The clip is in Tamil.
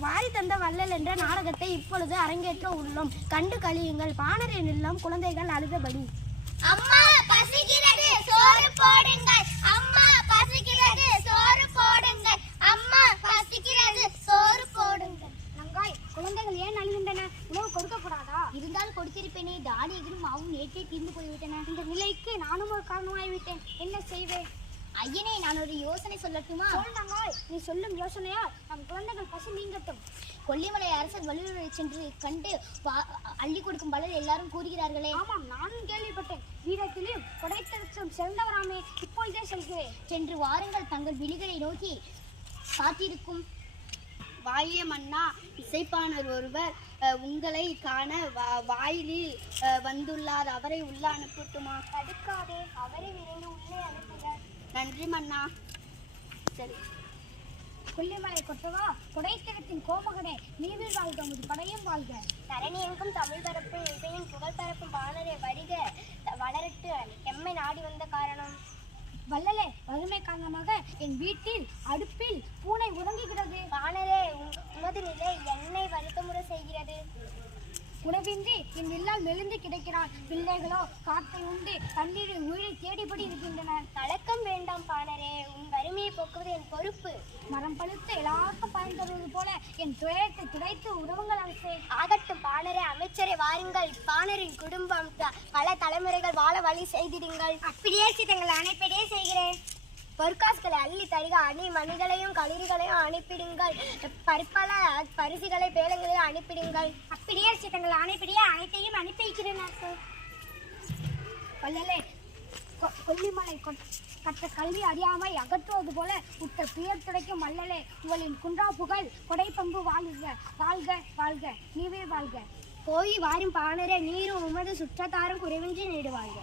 நாம் வாரி தந்த வள்ளல் என்ற நாடகத்தை இப்பொழுது அரங்கேற்ற உள்ளோம். கண்டு கழியுங்கள். பாணரின் இல்லம் குழந்தைகள் அழுதபடி. அம்மா பசிக்கிறது, சோறு போடுங்கள். அம்மா பசிக்கிறது, சோறு போடுங்கள். அம்மா பசிக்கிறது, சோறு போடுங்கள். நங்காய், குழந்தைகள் ஏன் அழுகின்றன? உணவு கொடுக்க கூடாதா? இருந்தால் கொடுத்திருப்பேனே. தானியங்களும் மாவும் நேற்றே தீர்ந்து போய்விட்டன. இந்த நிலைக்கு நானும் ஒரு காரணமாகிவிட்டேன். என்ன செய்வேன்? ஐயனே, நான் ஒரு யோசனை சொல்லட்டுமா? சொல் நங்காய். நீ சொல்லும் யோசனையால் நம் குழந்தைகள் பசி நீங்கட்டும். கொல்லிமலை அரசர் வள்ளுவரை சென்று கண்டு அள்ளி கொடுக்கும் பலர் எல்லாரும் கூறுகிறார்களே. ஆமாம், நானும் கேள்விப்பட்டேன். வீரத்திலும் கொடைத்தரத்தும் சிறந்தவராமே. இப்பொழுதே செல்கிறேன். சென்று வாருங்கள். தங்கள் விழிகளை நோக்கி காத்திருக்கும் வாழிய மன்னா, இசைப்பாணர் ஒருவர் உங்களை காண வாயிலில் வந்துள்ளார். அவரை உள்ள அனுப்பட்டுமா? தடுக்காதே, அவரை விரைந்து உள்ளே அனுப்புக. நன்றி மன்னா. சரி. கொல்லிமலை கொட்டவா, கொடைத்திரத்தின் கோமகனே, நீவில் வாழ்க, முது படையும் வாழ்க. தரணி எங்கும் தமிழ் பரப்பும் இசையின் புகழ் பரப்பும் பாணரை வருக வளரட்டு. எம்மை நாடி வந்த காரணம்? வள்ளலே, வறுமை காரணமாக என் வீட்டில் அடுப்பில் பூனை உறங்குகிறது. பாணரே, உமது நிலை என்னை வருத்தமுறை செய்கிறது. உணவின்றி என் வில்லால் மெலிந்து கிடக்கிறான். பிள்ளைகளோ காட்டை உண்டு தண்ணீரை உயிரை தேடிபடி இருக்கின்றனர். கலக்கம் வேண்டாம் பாணரே, உன் வறுமையை போக்குவது என் பொறுப்பு. மரம் பழுத்து எல்லாருக்கும் பயன் தருவது போல என் துயரத்தை துடைத்து உறவுங்கள் அரசே. ஆகட்டும் பாணரே. அமைச்சரை வாருங்கள். பாணரின் குடும்பம் பல தலைமுறைகள் வாழ வழி செய்திடுங்கள். அப்படியே தங்கள் அனைப்படியே செய்கிறேன். பொற்காசுகளை அள்ளி தருக. அணி மணிகளையும் களிர்களையும் அனுப்பிடுங்கள். பற்பல பரிசுகளை பேலங்களையும் அனுப்பிடுங்கள். அப்படியே தங்கள் அனைப்படியே அனைத்தையும் அனுப்பி வைக்கிறேன். வள்ளலே, கொல்லிமலை கற்ற கல்வி அறியாமை அகற்றுவது போல உற்ற துயர் துடைக்கும் வள்ளலே, உங்களின் குன்றா புகழ் கொடை பங்கு வாழ்க வாழ்க வாழ்க. நீவே வாழ்க. போய் வாரும் பாணரே, நீரும் உமது சுற்றத்தாரும் குறைவின்றி நீடுவாழ்க.